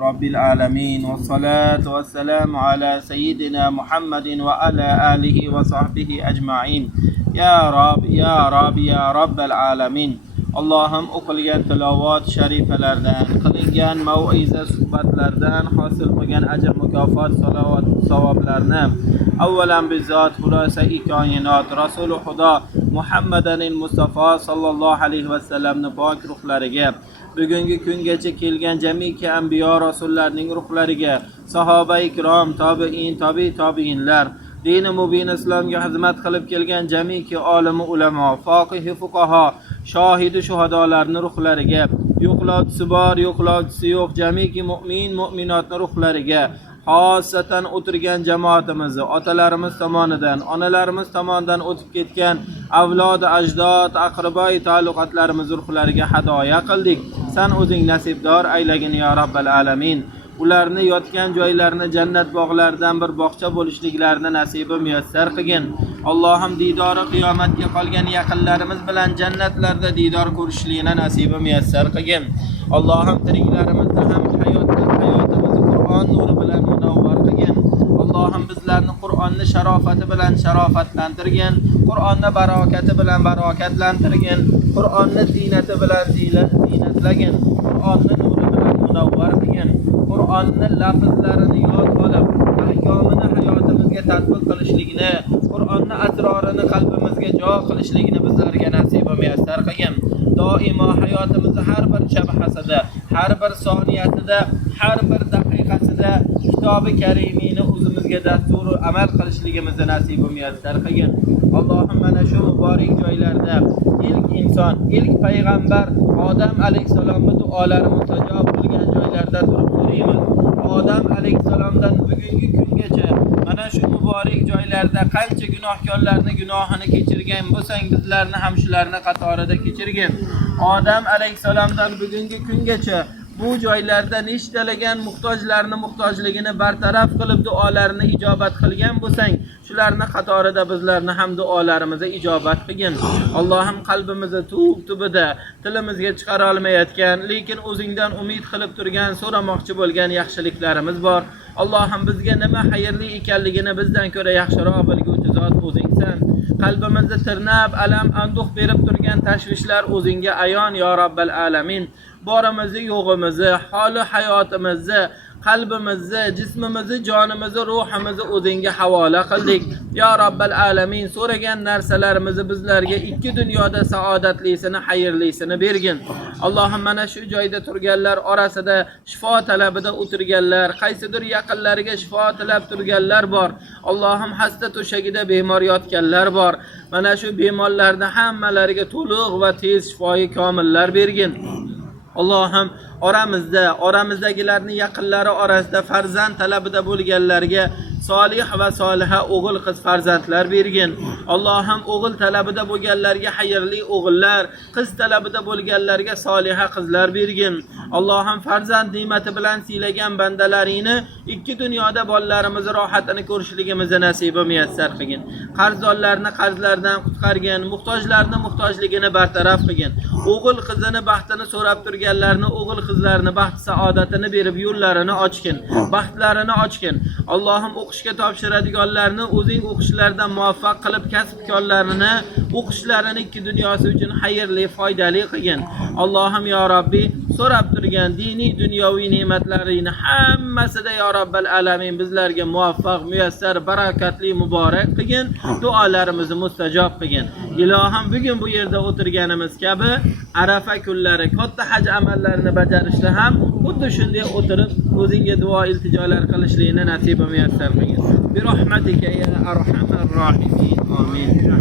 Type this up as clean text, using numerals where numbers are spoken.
رب العالمين والصلاة والسلام على سيدنا محمد وعلى آله وصحبه أجمعين يا رب يا رب يا رب العالمين. Allohim o'qilgan tilovat sharifalardan, qilingan mau'iza suhbatlardan hosil bo'lgan ajr mukofot salovat savoblarni avvalan bizot xulosai koinot Rasuli Xudo Muhammadanil Mustafa sallallohu alayhi va sallamning pok ruhlariga, bugungi kungacha kelgan jamiki anbiyo rasullarning ruhlariga, sahoba ikrom, tobiin, tobiinlar, dini mubin islomga xizmat qilib kelgan jamiki olimi ulamo, foqihi fuqaho, shohidi shuhadolarning ruhlariga, yo'qlovchisi bor, yo'qlovchisi yo'q jamiki mu'min mu'minotning ruhlariga, xosatan o'tirgan jamoatimizni, otalarimiz tomonidan, onalarimiz tomonidan o'tib ketgan avlod, ajdod, aqriboi ta'alluqotlarimiz ruhlariga hadoya qildik. Sen o'zing nasibdor aylagin ya Rabbal alamin. Ularni yotgan joylarini jannat bog'laridan bir bog'cha bo'lishliklarini nasibi muyassar qilgin. Allohim didori qiyomatga qolgan yaqinlarimiz bilan jannatlarda didor ko'rishligini nasibi muyassar qilgin. Allohim tiriklarimizni ham hayotimizni Qur'on nuri bilan munavvar qilgin. Allohim bizlarni Qur'onni sharofati bilan sharofatlantirgin, Qur'onni barokati bilan barokatlantirgin, Qur'onni ziynati bilan ziynatlagin, Qur'onni nuri bilan munavvar qilgin. Qur'onni lafzlarini yod olib, ahkomini hayotimizga tatbiq qilishligini, Qur'onni asrorini qalbimizga jo qilishligini bizlarga nasib va muyassar qilgin. Doimo hayotimizning har bir shabhasida, har bir soniyasida, har bir daqiqasida kitobi karimini o'zimizga dastur amal qilishligimizni nasib va muyassar qilgin. Allohim mana shu muborak joylarda ilk inson, ilk payg'ambar Odam alayhisalomning duolari mustajob bo'lgan joylarda turib so'raymiz. Odam alayhisalomdan bugungi kungacha mana shu muborak joylarda qancha gunohkorlarning gunohini kechirgan bo'lsang, bizlarni ham shularni qatorida kechirgin. Odam alayhisalomdan bugungi kungacha bu joylarda nishtalagan muhtojlarni muhtojligini bartaraf qilib duolarini ijobat qilgan bo'lsang, shularni qatorida bizlarni ham duolarimizni ijobat qilgin. Allohim qalbimizni tubida tilimizga chiqara olmayotgan, lekin o'zingdan umid qilib turgan, so'ramoqchi bo'lgan yaxshiliklarimiz bor. Allohim bizga nima xayrli ekanligini bizdan ko'ra yaxshiroq bilguvchi zot o'zingsan. Qalbimizni tirnab, alam, anduh berib turgan tashvishlar o'zingga ayon ya Rabbal alamin. Borimizni, yo'g'imizni, holi hayotimizni, qalbimizni, jismimizni, jonimizni, ruhimizni o'zingga havola qildik. Ya Rabbal alamin, so'ragan narsalarimizni bizlarga ikki dunyoda saodatlisini, xayrlisini bergin. Allohim mana shu joyda turganlar orasida shifo talabida o'tirganlar, qaysidir yaqinlariga shifo tilab turganlar bor. Allohim hasta to'shagida bemor yotganlar bor. Mana shu bemorlarni hammalariga to'liq va tez shifoyi komillar bergin. Allohim oramizdagilarning yaqinlari orasida farzand talabida bo'lganlarga solih va soliha o'g'il qiz farzandlar bergin. Allohim o'g'il talabida bo'lganlarga xayrli o'g'illar, qiz talabida bo'lganlarga soliha qizlar bergin. Allohim farzand ne'mati bilan siylagan bandalaringni ikki dunyoda bolalarimizni rohatini ko'rishligimizni nasibi muyassar qilgin. Qarzdorlarni qarzlardan qutqargin, muhtojlarni muhtojligini bartaraf qilgin. O'g'il qizini baxtini so'rab turganlarni, o'g'il qizlarni baxt saodatini berib yo'llarini ochgin, baxtlarini ochgin. Allohim o'qishga topshiradiganlarni o'zing o'qishlardan muvaffaq qilib kasbkorlarini o'qishlarini ikki dunyosi uchun xayrli, foydali qilgin. Allohim ya Robbi, so'rab turgan diniy dunyoviy ne'matlaringni hammasida ya Rabbal alamin bizlarga muvaffaq, muyassar, barakatli, muborak qilgin. Duolarimizni mustajob qilgin. Ilohim bugun bu yerda o'tirganimiz kabi Arafa kunlari katta haj amallarini bajarishda ham xuddi shunday o'tirib o'zingga duo iltijolar qilishlikni nasib va muyassar qilgin. Bi rahmatika ya arhamar rohimin. Amin.